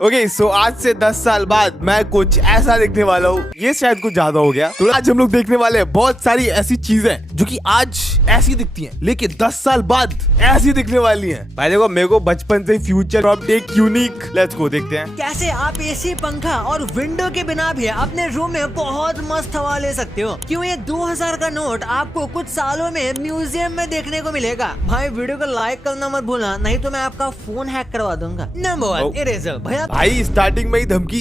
Okay so आज से 10 साल बाद मैं कुछ ऐसा देखने वाला हूँ, ये शायद कुछ ज्यादा हो गया। तो आज हम लोग देखने वाले हैं बहुत सारी ऐसी चीजें जो कि आज ऐसी दिखती हैं लेकिन 10 साल बाद ऐसी दिखने वाली हैं। भाई देखो मेरे को बचपन से future update unique, let's go देखते हैं कैसे आप एसी, पंखा और विंडो के बिना भी अपने रूम में बहुत मस्त हवा ले सकते हो। क्यों ये 2000 का नोट आपको कुछ सालों में म्यूजियम में देखने को मिलेगा। भाई वीडियो को लाइक करना मत भूलना, नहीं तो मैं आपका फोन हैक करवा दूंगा। Number 1 eraser. भाई स्टार्टिंग में ही धमकी।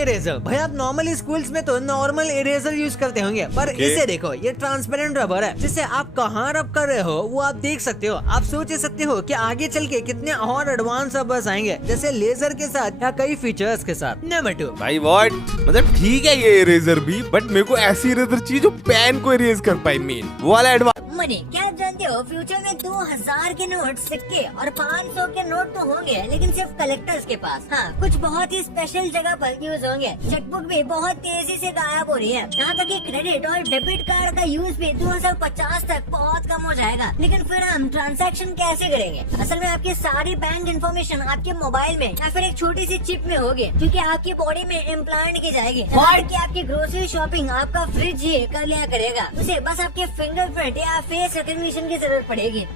इरेजर भाई आप नॉर्मली स्कूल्स में तो नॉर्मल इरेजर यूज करते होंगे, पर इसे देखो, ये ट्रांसपेरेंट रबर है जिसे आप कहाँ रब कर रहे हो वो आप देख सकते हो। आप सोच सकते हो कि आगे चल के कितने और एडवांस रबर्स आएंगे, जैसे लेजर के साथ या कई फीचर्स के साथ। नंबर 2 भाई व्हाट, मतलब ठीक है ये इरेजर भी, बट मेरे को ऐसी इरेजर चाहिए जो पेन को इरेज कर पाए, मेन वो वाला एडवांस। मनी, क्या आप जानते हो फ्यूचर में 2000 के नोट, सिक्के और 500 के नोट तो होंगे, लेकिन सिर्फ कलेक्टर्स के पास। हाँ, कुछ बहुत ही स्पेशल जगह पर यूज होंगे। चेकबुक भी बहुत तेजी से गायब हो रही है। यहाँ तक कि क्रेडिट और डेबिट कार्ड का यूज भी 2050 तक बहुत कम हो जाएगा। लेकिन फिर हम ट्रांजैक्शन कैसे करेंगे? असल में आपकी सारी बैंक इन्फॉर्मेशन आपके मोबाइल में या फिर एक छोटी सी चिप में होगी, क्योंकि आपकी बॉडी में इम्प्लांट की जाएगी। कि आपकी ग्रोसरी शॉपिंग आपका फ्रिज ही कर लिया करेगा। उसे बस आपके फिंगरप्रिंट या फेस रिकॉग्निशन की जरूरत पड़ेगी।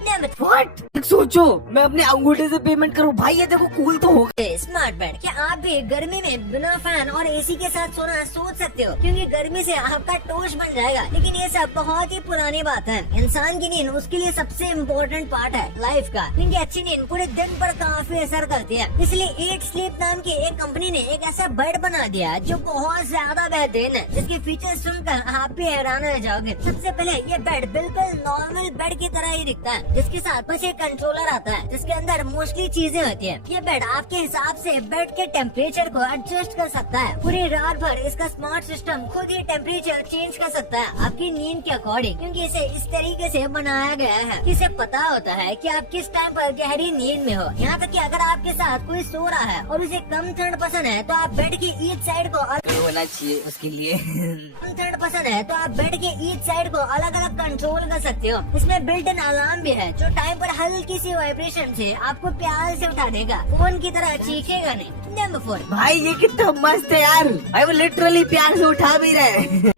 सोचो मैं अपने अंगूठे से पेमेंट करूँ। भाई ये देखो कूल तो हो गए। स्मार्ट बेड, क्या आप भी गर्मी में बिना फैन और एसी के साथ सोना सोच सकते हो? क्योंकि गर्मी से आपका टोश बन जाएगा। लेकिन ये सब बहुत ही पुरानी बात है। इंसान की नींद उसके लिए सबसे इम्पोर्टेंट पार्ट है लाइफ का, क्योंकि अच्छी नींद पूरे दिन पर काफी असर करती है। इसलिए 8 स्लीप नाम की एक कंपनी ने एक ऐसा बेड बना दिया जो बहुत ज्यादा बेहतरीन है, जिसके फीचर्स सुनकर आप भी हैरान रह जाओगे। सबसे पहले ये बेड बिल्कुल नॉर्मल बेड की तरह ही दिखता है, जिसके साथ बस एक कंट्रोलर आता है जिसके अंदर मोस्टली चीजें होती हैं। ये बेड आपके हिसाब से बेड के टेम्परेचर को एडजस्ट कर सकता है। पूरी रात भर इसका स्मार्ट सिस्टम खुद ही टेम्परेचर चेंज कर सकता है आपकी नींद के अकॉर्डिंग, क्योंकि इसे इस तरीके से बनाया गया है कि इसे पता होता है कि आप किस टाइम पर गहरी नींद में हो। यहाँ तक कि अगर आपके साथ कोई सो रहा है और उसे कम ठंड पसंद है तो आप बेड की ईच साइड को होना चाहिए उसके लिए। कम ठंड पसंद है तो आप बेड के ईच साइड को अलग अलग कंट्रोल कर सकते हो। इसमें बिल्ट इन अलार्म भी है जो टाइम पर हल्की सी वाइब्रेशन से आपको प्यार से उठा देगा, फोन की तरह चीखेगा नहीं। नंबर 4 भाई ये कितना मस्त है यार। भाई वो लिटरली प्यार से उठा भी रहे।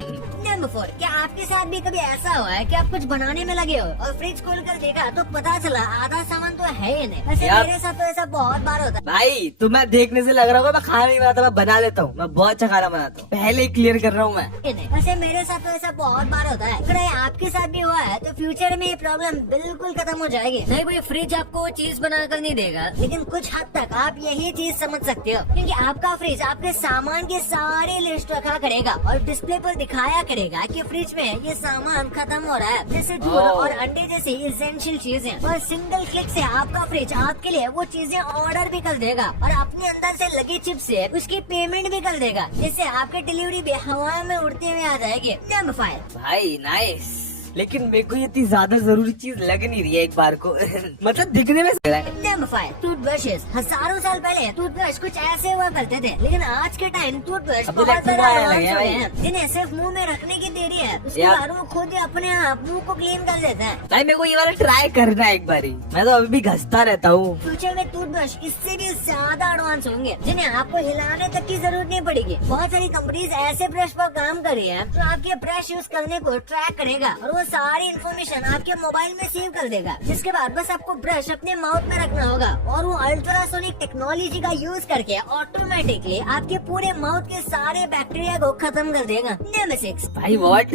नंबर 4, क्या आपके साथ भी कभी ऐसा हुआ है कि आप कुछ बनाने में लगे हो और फ्रिज खोल कर देखा तो पता चला आधा सामान तो है ही नहीं? वैसे मेरे साथ तो ऐसा बहुत बार होता है। भाई तुम्हें देखने से लग रहा होगा मैं खाना नहीं बनाता, मैं बना लेता हूँ। मैं बहुत अच्छा खाना बनाता हूँ, पहले ही क्लियर कर रहा हूँ मैं। वैसे मेरे साथ तो ऐसा बहुत बार होता है। अगर आपके साथ भी हुआ है तो फ्यूचर में ये प्रॉब्लम बिल्कुल खत्म हो जाएगी। नहीं भाई, फ्रिज आपको वो चीज बना कर नहीं देगा, लेकिन कुछ हद तक आप यही चीज समझ सकते हो, क्योंकि आपका फ्रिज आपके सामान की सारी लिस्ट रखा करेगा और डिस्प्ले पर दिखाया करेगा कि फ्रिज में ये सामान खत्म हो रहा है, जैसे दूध और अंडे जैसी इसेंशियल चीजें। और सिंगल क्लिक से आपका फ्रिज आपके लिए वो चीजें ऑर्डर भी कर देगा और अपने अंदर से लगी चिप से उसकी पेमेंट भी कर देगा, जिससे आपकी डिलीवरी भी हवा में उड़ते हुए आ जाएगी। नंबर 5 भाई नाइस, लेकिन मेरे को ये इतनी ज्यादा जरूरी चीज लग नहीं रही है एक बार को। मतलब दिखने में। Number 5 toothbrushes. हजारों साल पहले टूथब्रश कुछ ऐसे हुआ करते थे, लेकिन आज के टाइम टूथब्रश बहुत ज्यादा एडवांस हो गए हैं, जिन्हें सिर्फ मुंह में रखने की देरी है, उसके बाद वो खुद ही अपने आप मुंह को क्लीन कर देता है। भाई मेरे को ये वाला ट्राई करना है एक बारी, मैं तो अभी भी घसता रहता हूँ। फ्यूचर में टूथब्रश इससे भी ज्यादा एडवांस होंगे, जिन्हें आपको हिलाने तक की जरूरत नहीं पड़ेगी। बहुत सारी कंपनीज ऐसे ब्रश पर काम कर रही है जो आपके ब्रश यूज करने को ट्रैक करेगा और वो सारी इन्फॉर्मेशन आपके मोबाइल में सेव कर देगा। जिसके बाद बस आपको ब्रश अपने माउथ में रखना होगा और वो अल्ट्रासोनिक टेक्नोलॉजी का यूज करके ऑटोमेटिकली आपके पूरे माउथ के सारे बैक्टीरिया को खत्म कर देगा। नंबर 6 भाई व्हाट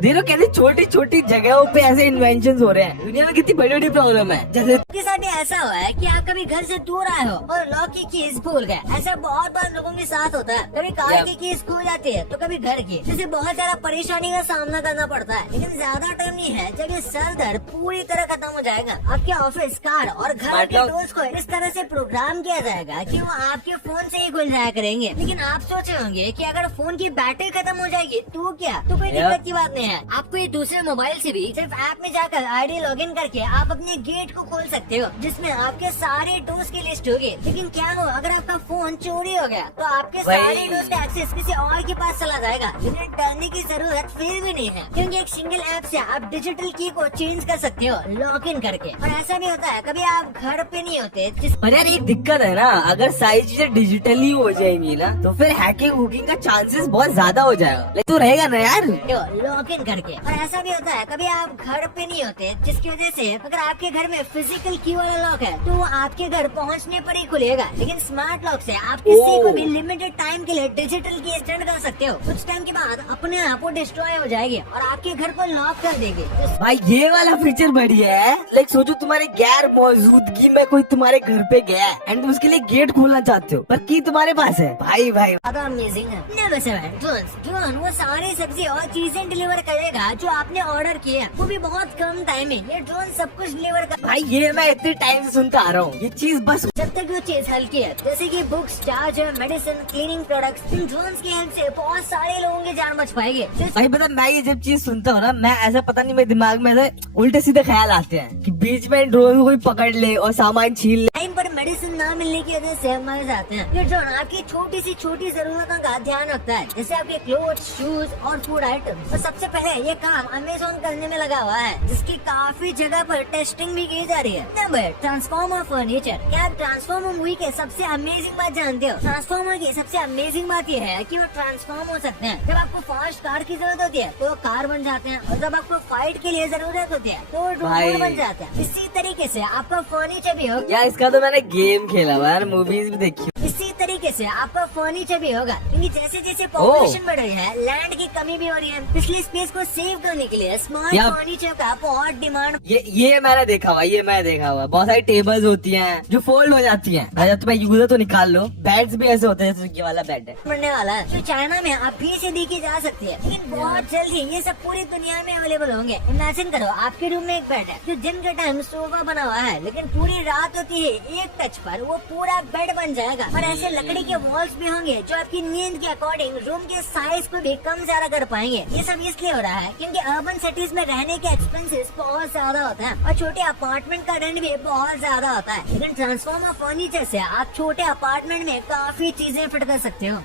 देखो कैसे छोटी छोटी जगहों पे ऐसे इन्वेंशन हो रहे हैं। दुनिया में कितनी बड़ी बड़ी प्रॉब्लम है। जैसे आपके साथ भी ऐसा हुआ है कि आप कभी घर से दूर आए हो और लॉक की कीज भूल गए? ऐसा बहुत बार लोगों के साथ होता है। कभी कार की कीज खो जाती है तो कभी घर की, जिससे बहुत ज्यादा परेशानी का सामना करना पड़ता है। लेकिन ज्यादा टाइम नहीं है जब ये सर दर्द पूरी तरह खत्म हो जाएगा। आपके ऑफिस, कार और घर के डोर्स को इस तरह से प्रोग्राम किया जाएगा कि वो आपके फोन से ही खुल जाया करेंगे। लेकिन आप सोचे होंगे कि अगर फोन की बैटरी खत्म हो जाएगी तो क्या? तो कोई दिक्कत की बात नहीं है। आपको ये दूसरे मोबाइल से भी सिर्फ ऐप में जाकर आईडी लॉगिन करके आप अपने गेट को खोल सकते हो, जिसमें आपके सारे डोर्स की लिस्ट होगी। लेकिन क्या हो अगर आपका फोन चोरी हो गया तो आपके सारे डोर्स का एक्सेस किसी और के पास चला जाएगा, जिन्हें डरने की जरूरत फिर भी नहीं है, क्योंकि एक सिंगल ऐप से आप डिजिटल की को चेंज कर सकते हो लॉक इन करके। और ऐसा भी होता है कभी आप घर पे नहीं होते पर यार एक दिक्कत है ना, अगर सारी चीजें डिजिटली हो जाएंगी ना तो फिर हैकिंग वुकिंग का चांसेस बहुत ज्यादा हो जाएगा। लेकिन तो रहेगा ना यार लॉक इन करके। और ऐसा भी होता है कभी आप घर पे नहीं होते, जिसकी वजह से अगर आपके घर में फिजिकल की वाला लॉक है तो वो आपके घर पहुंचने पर ही खुलेगा। लेकिन स्मार्ट लॉक से आप किसी को भी लिमिटेड टाइम के लिए डिजिटल की एक्सटेंड कर सकते हो। कुछ टाइम के बाद अपने आप वो डिस्ट्रॉय हो जाएगी और आपके घर को लॉक कर देगी। भाई ये वाला फीचर बढ़िया है। लाइक सोचो तुम्हारे गैर मौजूदगी में कोई तुम्हारे घर पे गया एंड तुम उसके लिए गेट खोलना चाहते हो पर की तुम्हारे पास है। भाई ज्यादा अमेजिंग है। नंबर 7 ड्रोन वो सारी सब्जी और चीजें डिलीवर करेगा जो आपने ऑर्डर किया, वो भी बहुत कम टाइम में। ये ड्रोन सब कुछ डिलीवर कर। भाई ये मैं इतने टाइम से सुनता आ रहा हूँ, ये चीज बस जब तक वो चीज हल्की है जैसे कि books, charger, medicine, cleaning products, इन ड्रोन्स की हेल्प से बहुत सारे लोगों की जान बच पाएगी। भाई पता मैं ये जब चीज सुनता हूँ ना, मैं ऐसा पता नहीं मेरे दिमाग में ऐसे उल्टे सीधे ख्याल आते हैं कि बीच में ड्रोन को कोई पकड़ ले और सामान छीन ले। टाइम पर मेडिसिन ना मिलने की वजह से मर जाते हैं। ये ड्रोन आपकी छोटी सी छोटी जरूरतों का ध्यान रखता है, जैसे आपके क्लोथ, शूज और फूड आइटम। और सबसे पहले ये काम अमेज़न करने में लगा हुआ है, जिसकी काफी जगह पर टेस्टिंग भी की जा रही है। Number transformer furniture. क्या आप ट्रांसफॉर्मर मूवी के सबसे अमेजिंग बात जानते हो? ट्रांसफॉर्मर की सबसे अमेजिंग बात ये है कि वो ट्रांसफॉर्म हो सकते हैं। जब आपको फास्ट कार की जरूरत होती है तो वो कार बन जाते हैं, और जब आपको फाइट के लिए जरूरत होती है तो ड्रोन बन जाते हैं। इसी तरीके से आपका फर्नीचर भी होगा। यार इसका तो मैंने गेम खेला हुआ है, मूवीज भी देखी। इसी तरीके से आपका फर्नीचर भी होगा, क्योंकि जैसे जैसे पॉपुलेशन बढ़ रही है, लैंड की कमी भी हो रही है, इसलिए स्पेस को सेव करने के लिए स्मार्ट फर्नीचर का बहुत डिमांड। ये मैंने देखा हुआ, ये मैं देखा हुआ। बहुत सारी टेबल्स होती हैं जो फोल्ड हो जाती हैं। जब तुम्हें यूज तो निकाल लो। बेड्स भी ऐसे होते हैं जैसे ये वाला बेड है बनने वाला है, जो चाइना में अभी से देखी जा सकती है, लेकिन बहुत जल्द ही ये सब पूरी दुनिया में अवेलेबल होंगे। इमेजिन करो आपके रूम में एक बेड है जो दिन के टाइम सोफा बना हुआ है, लेकिन पूरी रात होती है एक टच पर वो पूरा बेड बन जाएगा। और ऐसे लकड़ी के वॉल्स भी होंगे जो आपकी नींद के अकॉर्डिंग रूम के साइज को भी कम ज्यादा कर पाएंगे। ये सब इसलिए हो रहा है क्योंकि अर्बन सिटीज में रहने के एक्सपेंसेस बहुत ज्यादा होता है और छोटे अपार्टमेंट का रेंट भी बहुत ज्यादा होता है। लेकिन ट्रांसफॉर्मर फर्नीचर से आप छोटे अपार्टमेंट में काफी चीजें फिट कर सकते हो।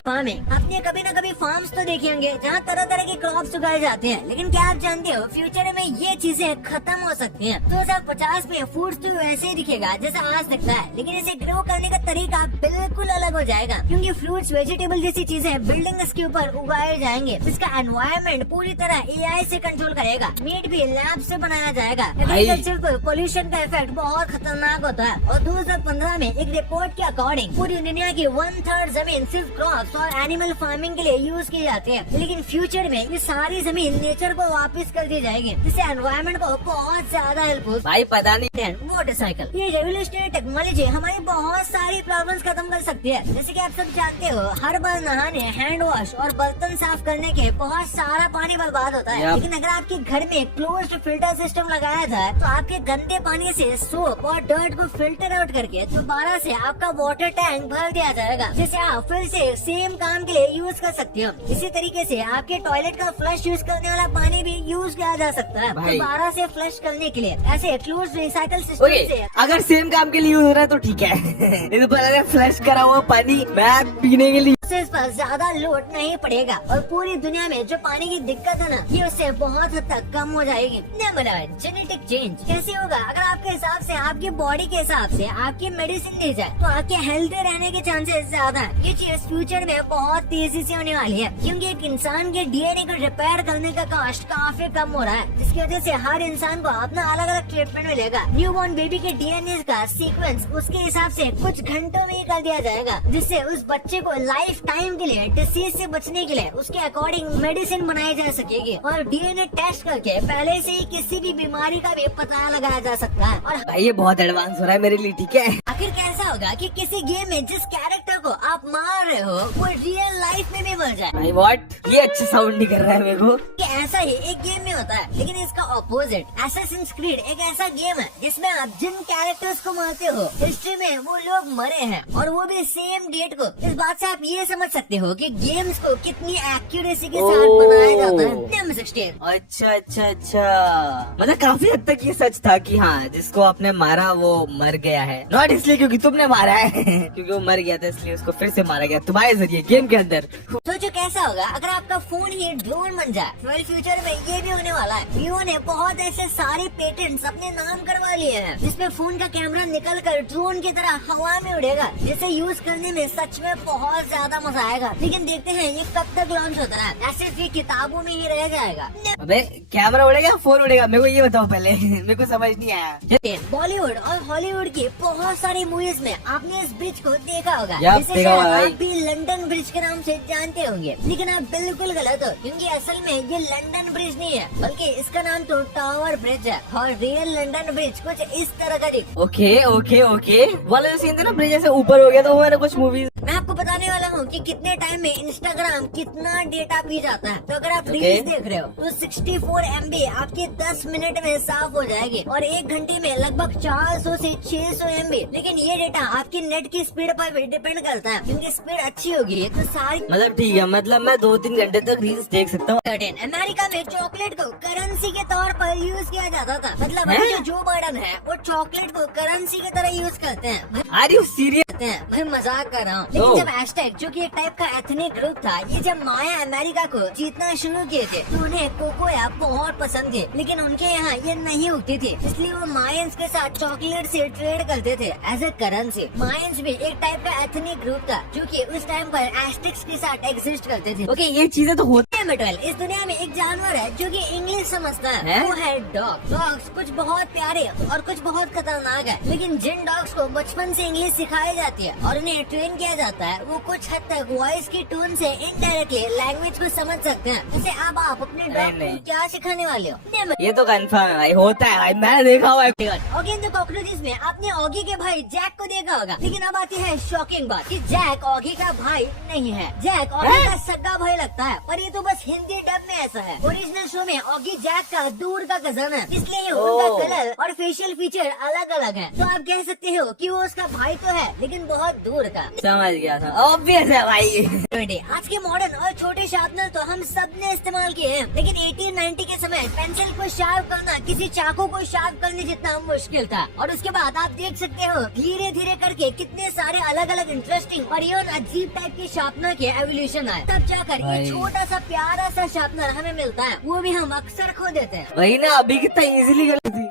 फार्मिंग। आपने कभी न कभी फार्म्स तो देखे होंगे जहाँ तरह तरह के क्रॉप्स उगाए जाते हैं, लेकिन क्या आप जानते हो फ्यूचर में ये चीजें खत्म हो सकती हैं। 2050 में फूड्स तो वैसे ही दिखेगा जैसा आज दिखता है, लेकिन इसे ग्रो करने का तरीका बिल्कुल अलग हो जाएगा, क्योंकि फ्रूट्स, वेजिटेबल जैसी चीजें बिल्डिंग्स के ऊपर उगाए जाएंगे। इसका एनवायरनमेंट पूरी तरह AI से कंट्रोल करेगा। मीट भी लैब से बनाया जाएगा। एग्रीकल्चर पर पोल्यूशन का इफेक्ट बहुत खतरनाक होता है, और 2015 में एक रिपोर्ट के अकॉर्डिंग पूरी दुनिया की 1/3 जमीन सिर्फ क्रॉप्स और एनिमल फार्मिंग के लिए यूज की जाती है। लेकिन फ्यूचर में ये सारी जमीन नेचर को वापस कर दी जाएगी, जिससे एनवायरनमेंट को बहुत ज्यादा हेल्प हो। भाई पता नहीं। मोटरसाइकिल। ये रेवोल्यूशनरी टेक्नोलॉजी हमारी बहुत सारी प्रॉब्लम्स खत्म कर सकती है। जैसे कि आप सब जानते हो, हर बार नहाने, हैंड वॉश और बर्तन साफ करने के बहुत सारा पानी बर्बाद होता है। लेकिन अगर आपके घर में क्लोज्ड फिल्टर सिस्टम लगाया जाए तो आपके गंदे पानी से सोप और डर्ट को फिल्टर आउट करके दोबारा से आपका वाटर टैंक भर दिया जाएगा, जिसे आप फिर से सेम काम के लिए यूज कर सकते हो। इसी तरीके से आपके टॉयलेट का फ्लश यूज करने वाला पानी भी यूज किया जा सकता है दोबारा से फ्लश करने के लिए। ऐसे क्लोज्ड रिसाइकल सिस्टम से अगर सेम काम के लिए यूज हो रहा है तो ठीक है। नहीं तो पहले फ्लश करा हुआ पानी मैं पीने के लिए इस पर ज्यादा लोड नहीं पड़ेगा, और पूरी दुनिया में जो पानी की दिक्कत है ना, ये उससे बहुत हद तक कम हो जाएगी। Number 8 genetic change. कैसे होगा? अगर आपके हिसाब से, आपकी बॉडी के हिसाब से आपकी मेडिसिन दी जाए तो आपके हेल्दी रहने के चांसेस ज्यादा है। ये चीज फ्यूचर में बहुत तेजी से होने वाली है, क्योंकि एक इंसान के DNA को रिपेयर करने का कॉस्ट काफी कम हो रहा है, जिसकी वजह से हर इंसान को अपना अलग अलग ट्रीटमेंट मिलेगा। न्यूबॉर्न बेबी के DNA का सीक्वेंस उसके हिसाब से कुछ घंटों में ही कर दिया जाएगा, जिससे उस बच्चे को लाइफ टाइम के लिए डिसीज से बचने के लिए उसके अकॉर्डिंग मेडिसिन बनाई जा सकेगी, और DNA टेस्ट करके पहले से ही किसी भी बीमारी का भी पता लगाया जा सकता है। और भाई ये बहुत एडवांस हो रहा है मेरे लिए, ठीक है। आखिर कैसा होगा कि किसी गेम में जिस कैरेक्टर को आप मार रहे हो वो रियल लाइफ में भी मर जाए? भाई व्हाट, ये अच्छा साउंड नहीं कर रहा है मेरे को। कि ऐसा ही एक गेम में होता है, लेकिन इसका ऑपोजिट। असैसिन्स क्रीड एक ऐसा गेम है जिसमें आप जिन कैरेक्टर्स को मारते हो हिस्ट्री में वो लोग मरे हैं, और वो भी सेम डेट को। इस बात से आप ये समझ सकते हो कि गेम्स को कितनी एक्यूरेसी के साथ बनाया जाता है। नंबर 16। अच्छा मतलब काफी हद तक ये सच था कि हाँ, जिसको आपने मारा वो मर गया है। नॉट इसलिए क्योंकि तुमने मारा है क्योंकि वो मर गया था इसलिए उसको फिर से मारा गया तुम्हारे जरिए गेम के अंदर। सोचो कैसा होगा अगर आपका फोन ही ड्रोन बन जाए। और फ्यूचर में ये भी होने वाला है। वीवो ने बहुत ऐसे सारे पेटेंट्स अपने नाम करवा लिए हैं, जिसमें फोन का कैमरा निकलकर ड्रोन की तरह हवा में उड़ेगा, जिसे यूज करने में सच में बहुत ज्यादा मजा आएगा। लेकिन देखते हैं ये कब तक लॉन्च होता है, या सिर्फ ये किताबों में ही रह जाएगा। अबे कैमरा उड़ेगा फोन उड़ेगा, मेरे को ये बताओ पहले। मेरे को समझ नहीं आया। बॉलीवुड और हॉलीवुड की बहुत सारी मूवीज में आपने इस ब्रिज को देखा होगा, यार, जिसे देखा शायद होगा भाई। आप भी लंदन ब्रिज के नाम से जानते होंगे। लेकिन आप बिल्कुल गलत हो, क्योंकि असल में ये लंदन ब्रिज नहीं है, बल्कि इसका नाम तो टावर ब्रिज है। और रियल लंदन ब्रिज कुछ इस तरह का दिखता ओके ओके ओके, वाला जो सीन था ना ब्रिज से ऊपर हो गया, तो वो मैंने कुछ मूवीज। मैं आपको बताने वाला हूँ कि कितने टाइम में इंस्टाग्राम कितना डेटा पी जाता है। तो अगर आप Okay. रील्स देख रहे हो तो 64 MB आपकी 10 मिनट में साफ हो जाएगी, और 1 घंटे में लगभग 400 से 600 MB। लेकिन ये डेटा आपकी नेट की स्पीड पर भी डिपेंड करता है, क्योंकि स्पीड अच्छी होगी तो सारी। मतलब ठीक है, मतलब मैं 2-3 घंटे तक रील्स देख सकता हूँ। अमेरिका में चॉकलेट को करेंसी के तौर पर यूज किया जाता था। मतलब हैं? अभी जो बाइडन है वो चॉकलेट को करेंसी की तरह यूज करते हैं। Are you serious? मैं मजाक कर रहा हूँ। लेकिन Oh. जब हैशटैग, जो कि एक टाइप का एथनिक ग्रुप था, ये जब माया अमेरिका को जीतना शुरू किए थे, तो उन्हें कोकोया बहुत पसंद थी। लेकिन उनके यहाँ ये नहीं उगती थी, इसलिए वो मायंस के साथ चॉकलेट से ट्रेड करते थे एज ए करेंसी। मायंस भी एक टाइप का एथनिक ग्रुप था, जो कि उस टाइम पर एस्टिक्स के साथ एग्जिस्ट करते थे। ओके, ये चीजें तो होती मेटल इस दुनिया में एक जानवर है जो कि इंग्लिश समझता है, हैं? वो है डॉग। डॉग्स कुछ बहुत प्यारे और कुछ बहुत खतरनाक है, लेकिन जिन डॉग्स को बचपन से इंग्लिश सिखाई जाती है और उन्हें ट्रेन किया जाता है, वो कुछ हद तक वॉइस की टोन से इनडायरेक्टली लैंग्वेज को समझ सकते हैं। जैसे अब आप अपने डॉग को नहीं। क्या सिखाने वाले हो? ये तो कंफर्म है भाई, होता है भाई, मैंने देखा हुआ है। ऑगी इन द कॉकरोचेस में आपने ऑगी के भाई जैक को देखा होगा। लेकिन अब आती है शॉकिंग बात कि जैक ऑगी का भाई नहीं है, जैक ऑगी का सगा भाई लगता है। पर ये तो बस हिंदी डब में ऐसा है। ओरिजिनल शो में ऑगी जैक का दूर का कजन है, इसलिए उनका ओह। कलर और फेशियल फीचर अलग अलग है। तो आप कह सकते हो कि वो उसका भाई तो है, लेकिन बहुत दूर का। समझ गया था, ऑब्वियस है भाई। आज के मॉडर्न और छोटे शार्पनर तो हम सब ने इस्तेमाल किए हैं, लेकिन 1890 के समय पेंसिल को शार्प करना किसी चाकू को शार्प करने जितना मुश्किल था। और उसके बाद आप देख सकते हो धीरे धीरे करके कितने सारे अलग अलग इंटरेस्टिंग और इवन अजीब टाइप के शार्पनर के एवोल्यूशन आए, तब जाकर ये भाई। छोटा सा प्यारा सा शार्पनर हमें मिलता है, वो भी हम अक्सर खो देते हैं। वही ना, अभी कितना इजीली कर दी।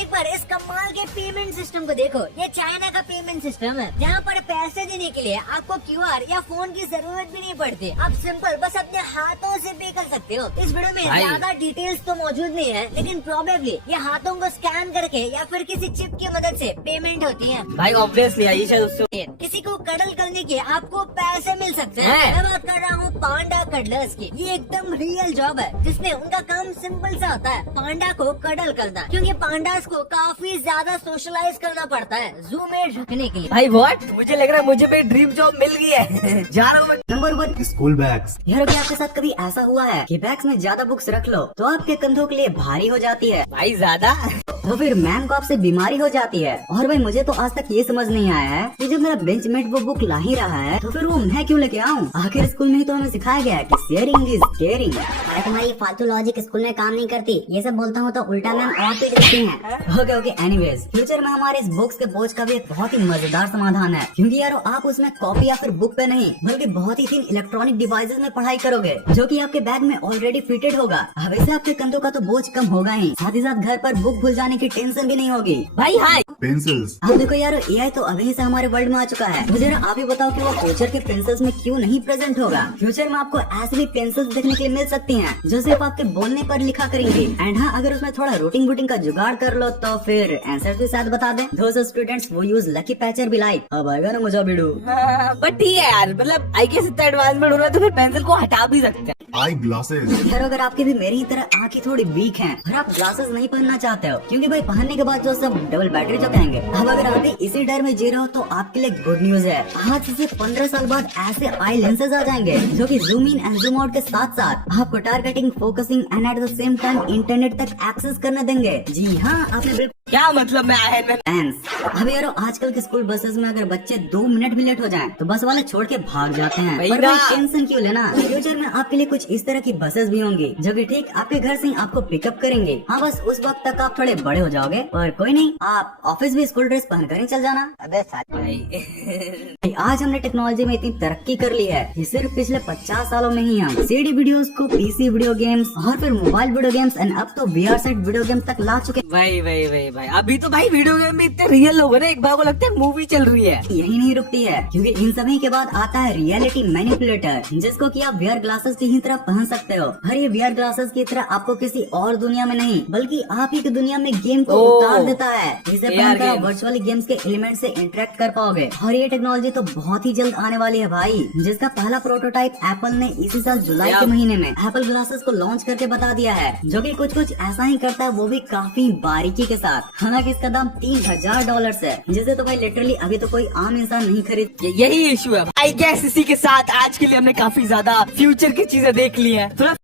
एक बार इस कमाल के पेमेंट सिस्टम को देखो। ये चाइना का पेमेंट सिस्टम है, जहाँ पर पैसे देने के लिए आपको QR या फोन की जरूरत भी नहीं पड़ती। आप सिंपल बस अपने हाथों से पे कर सकते हो। इस वीडियो में भाई। ज्यादा डिटेल्स तो मौजूद नहीं है, लेकिन प्रोबेबली ये हाथों को स्कैन करके या फिर किसी चिप की मदद से पेमेंट होती है। भाई ऑब्वियसली ये शायद उससे। किसी को कडल करने के आपको पैसे मिल सकते हैं। हैं? मैं बात कर रहा हूँ पांडा कडलर्स की। ये एकदम रियल जॉब है, जिसमें उनका काम सिंपल सा होता है, पांडा को कडल करना। क्योंकि पांडास को काफी ज्यादा सोशलाइज करना पड़ता है जू में रखने के लिए। भाई व्हाट, मुझे लग रहा है मुझे भी ड्रीम जॉब मिल गई है। जा रहा हूँ मैं। Number 1 school bags. यार क्या आपके साथ कभी ऐसा हुआ है कि बैग्स में ज्यादा बुक्स रख लो तो आपके कंधों के लिए भारी हो जाती है, भाई ज्यादा। तो फिर मैम को आपसे बीमारी हो जाती है। और भाई मुझे तो आज तक ये समझ नहीं आया है कि जब मेरा बेंचमेट वो बुक ला ही रहा है तो फिर वो मैं क्यों लेके आऊँ? आखिर स्कूल में ही तो हमें सिखाया गया है कि शेयरिंग इज केयरिंग। अरे तुम्हारी फालतू लॉजिक स्कूल में काम नहीं करती। ये सब बोलता हूँ तो उल्टा मैम और पीट देती हैं। ओके एनीवेज, फ्यूचर में हमारे इस बुक्स के बोझ का भी एक बहुत ही मजेदार समाधान है, क्योंकि यार आप उसमें कॉपी या फिर बुक पे नहीं बल्कि बहुत ही थिन इलेक्ट्रॉनिक डिवाइसेस में पढ़ाई करोगे, जो कि आपके बैग में ऑलरेडी फिटेड होगा। अब इससे आपके कंधों का तो बोझ कम होगा ही, साथ ही साथ घर पर बुक भूल जाने की टेंशन भी नहीं होगी। भाई हाय। पेंसिल्स। अब देखो यार, AI तो अभी से हमारे वर्ल्ड में आ चुका है। मुझे आप ही बताओ कि वो फ्यूचर के पेंसिल्स में क्यों नहीं प्रेजेंट होगा। फ्यूचर में आपको ऐसे भी पेंसिल्स देखने के लिए मिल सकती हैं जो सिर्फ आपके बोलने पर लिखा करेंगी। एंड हाँ, अगर उसमें थोड़ा रूटिंग वूटिंग का जुगाड़ कर लो तो फिर आंसर भी साथ बता दे। दोस्त स्टूडेंट्स वो यूज लकी पैचर भी लाइक। अब आएगा ना मजा भिड़ू। बट ठीक है यार, मतलब आई गेस इतना एडवांसमेंट हो रहा है तो फिर पेंसिल को हटा भी सकते हैं। Eye glasses. यार अगर आपकी भी मेरी ही तरह आंखें थोड़ी वीक हैं और आप ग्लासेस नहीं पहनना चाहते हो, क्योंकि भाई पहनने के बाद जो सब डबल बैटरी जो कहेंगे, अब अगर आप भी इसी डर में जी रहे हो तो आपके लिए गुड न्यूज है। आज से 15 साल बाद ऐसे आई लेंसेज आ जाएंगे जो कि zoom in and zoom out के साथ साथ आपको targeting, focusing and at the same time internet तक एक्सेस करने देंगे। जी हाँ, आपने बिल्कुल। क्या मतलब मैं आया मैं। अब यार आजकल के स्कूल बसेस में अगर बच्चे 2 मिनट भी लेट हो जाएं तो बस वाले छोड़ के भाग जाते हैं। वही पर ना। भाई टेंशन क्यों लेना, फ्यूचर में आपके लिए कुछ इस तरह की बसेस भी होंगी जो कि ठीक आपके घर से ही आपको पिकअप करेंगे। हाँ, बस उस वक्त तक आप थोड़े बड़े हो जाओगे, पर कोई नहीं, आप ऑफिस भी स्कूल ड्रेस पहनकर ही चल जाना। अबे भाई। आज हमने टेक्नोलॉजी में इतनी तरक्की कर ली है कि सिर्फ पिछले 50 सालों में ही हम सीडी वीडियोस को पीसी वीडियो गेम्स और फिर मोबाइल वीडियो गेम्स एंड अब तो VR सेट वीडियो गेम्स तक ला चुके हैं। भाई अभी तो भाई वीडियो गेम में इतने रियल लोग हैं ना, एक बार को लगता है मूवी चल रही है। यही नहीं रुकती है, क्योंकि इन सभी के बाद आता है रियलिटी मैनिपुलेटर, जिसको कि आप VR ग्लासेस की ही तरह पहन सकते हो। और ये VR ग्लासेस की तरह आपको किसी और दुनिया में नहीं बल्कि आप ही की दुनिया में गेम को उतार देता है। इसे पहनकर आप वर्चुअली गेम्स के एलिमेंट से इंटरेक्ट कर पाओगे। और ये टेक्नोलॉजी तो बहुत ही जल्द आने वाली है भाई, जिसका पहला प्रोटोटाइप एप्पल ने इसी साल जुलाई के महीने में एप्पल ग्लासेस को लॉन्च करके बता दिया है, जो कि कुछ ऐसा ही करता है, वो भी काफी बारीकी के साथ। हालांकि इसका दाम $3000 है, जिसे तो भाई लिटरली अभी तो कोई आम इंसान नहीं खरीद। यही इशू है आई गेस। इसी के साथ आज के लिए हमने काफी ज्यादा फ्यूचर की चीजें देख ली है। थोड़ा